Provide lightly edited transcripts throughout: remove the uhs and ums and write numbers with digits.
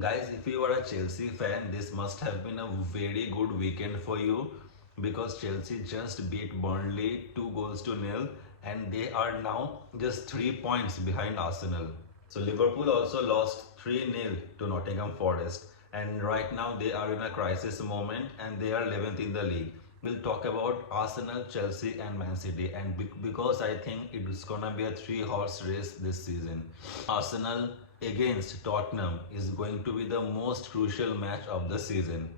Guys, if you are a Chelsea fan, this must have been a very good weekend for you because Chelsea just beat Burnley 2 goals to nil and they are now just 3 points behind Arsenal. So Liverpool also lost 3-0 to Nottingham Forest and right now they are in a crisis moment and they are 11th in the league. We'll talk about Arsenal, Chelsea and Man City and because I think it's gonna be a three-horse race this season. Arsenal against Tottenham is going to be the most crucial match of the season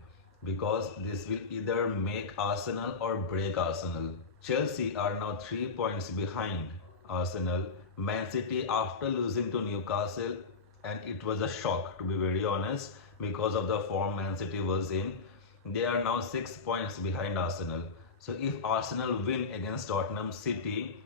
because this will either make Arsenal or break Arsenal. Chelsea are now 3 points behind Arsenal. Man City, after losing to Newcastle, and it was a shock to be very honest because of the form Man City was in, they are now 6 points behind Arsenal. So if Arsenal win against Tottenham City,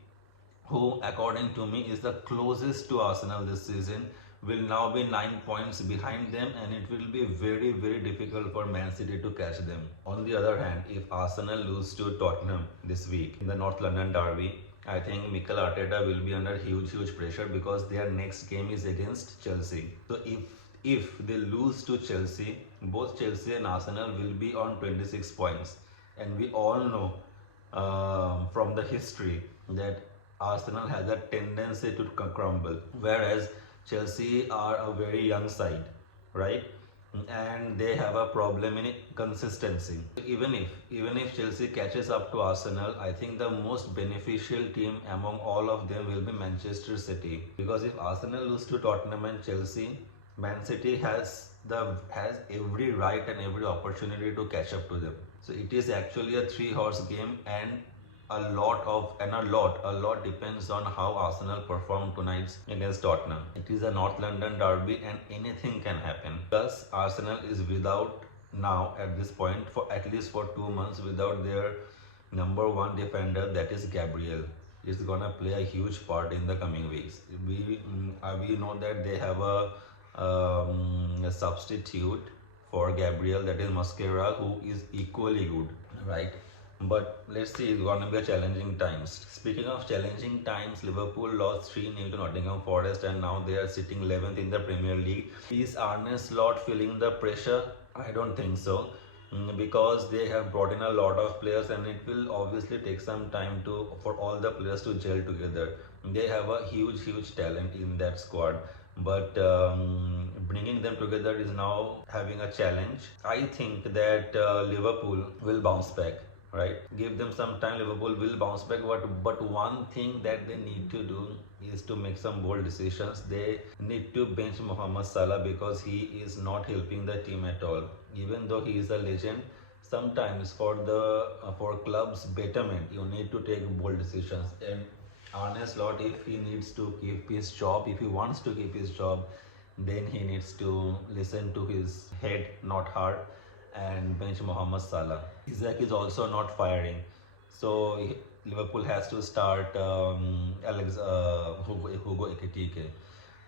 who according to me is the closest to Arsenal this season, will now be 9 points behind them and it will be very difficult for Man City to catch them. On the other hand, if Arsenal lose to Tottenham this week in the North London derby, I think Mikel Arteta will be under huge pressure because their next game is against Chelsea. So if they lose to Chelsea, both Chelsea and Arsenal will be on 26 points and we all know from the history that Arsenal has a tendency to crumble, whereas Chelsea are a very young side, right? And they have a problem in consistency. Even if Chelsea catches up to Arsenal, I think the most beneficial team among all of them will be Manchester City because if Arsenal lose to Tottenham and Chelsea, Man City has every right and every opportunity to catch up to them. So it is actually a three-horse game and a lot depends on how Arsenal perform tonight against Tottenham. It is a North London derby and anything can happen. Plus, Arsenal is without now at this point for at least for 2 months without their number one defender, that is Gabriel. Is gonna play a huge part in the coming weeks. We know that they have a substitute for Gabriel, that is Mascara, who is equally good, right? But let's see, it's gonna be a challenging times. Speaking of challenging times, Liverpool lost 3-0 to Nottingham Forest and now they are sitting 11th in the Premier League. Is Arne Slot feeling the pressure? I don't think so. Because they have brought in a lot of players and it will obviously take some time for all the players to gel together. They have a huge talent in that squad, but bringing them together is now having a challenge. I think that Liverpool will bounce back, right? Give them some time, Liverpool will bounce back. But one thing that they need to do is to make some bold decisions. They need to bench Mohamed Salah because he is not helping the team at all. Even though he is a legend, sometimes for club's betterment, you need to take bold decisions. And Arne Slot, if he needs to keep his job, if he wants to keep his job, then he needs to listen to his head, not heart, and bench Mohamed Salah. Isaac is also not firing, so Liverpool has to start Hugo Ekitike,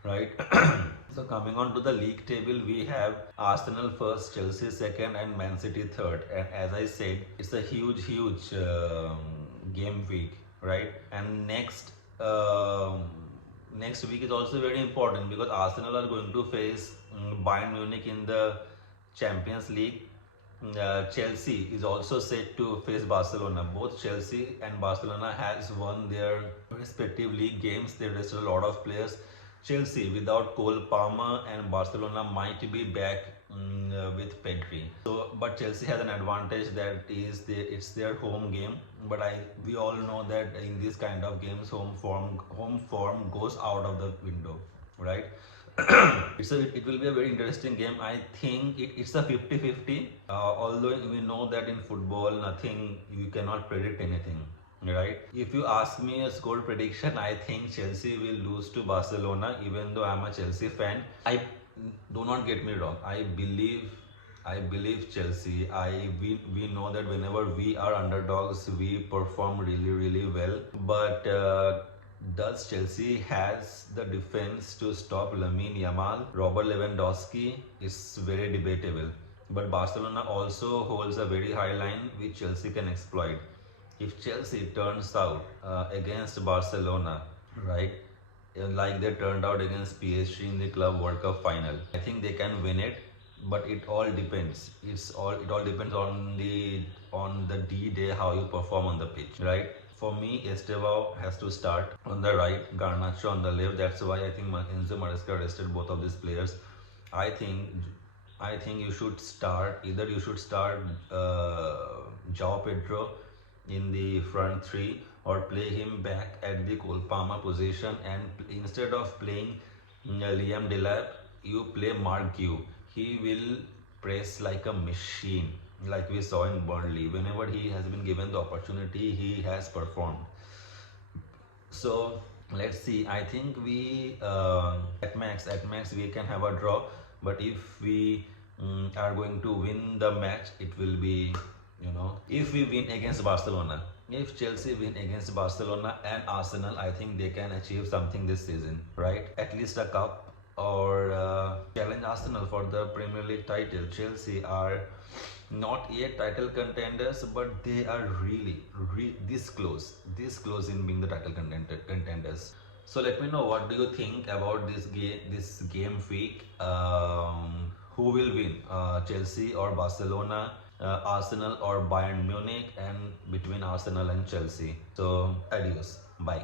right? So coming on to the league table, we have Arsenal first, Chelsea second, and Man City third. And as I said, it's a huge game week, right? And next week is also very important because Arsenal are going to face Bayern Munich in the Champions League. Chelsea is also set to face Barcelona. Both Chelsea and Barcelona has won their respective league games. They rested a lot of players. Chelsea without Cole Palmer and Barcelona might be back with Pedri. So, but Chelsea has an advantage that it's their home game. But we all know that in these kind of games, home form goes out of the window, right? It will be a very interesting game. I think it's a 50-50. Although we know that in football, you cannot predict anything, right? If you ask me a score prediction, I think Chelsea will lose to Barcelona. Even though I'm a Chelsea fan, do not get me wrong. I believe Chelsea. We know that whenever we are underdogs, we perform really well. But does Chelsea has the defense to stop Lamine Yamal? Robert Lewandowski is very debatable. But Barcelona also holds a very high line which Chelsea can exploit. If Chelsea turns out against Barcelona, right, like they turned out against PSG in the Club World Cup final. I think they can win it, but it all depends. It all depends on the D-day how you perform on the pitch, right? For me, Estevao has to start on the right, Garnacho on the left. That's why I think Enzo Maresca rested both of these players. I think I think you should start either you should start João Pedro in the front three or play him back at the Cole Palmer position, and instead of playing Liam Delap, you play Mark Gue. He will press like a machine, like we saw in Burnley. Whenever he has been given the opportunity, he has performed. So let's see. I think we at max we can have a draw, but if we are going to win the match, it will be, if we win against Barcelona. If Chelsea win against Barcelona and Arsenal, I think they can achieve something this season, right? At least a cup, or challenge Arsenal for the Premier League title. Chelsea are not yet title contenders, but they are really, this close in being the title contenders. So let me know, what do you think about this game week? Who will win, Chelsea or Barcelona, Arsenal or Bayern Munich, and between Arsenal and Chelsea? So adios, bye.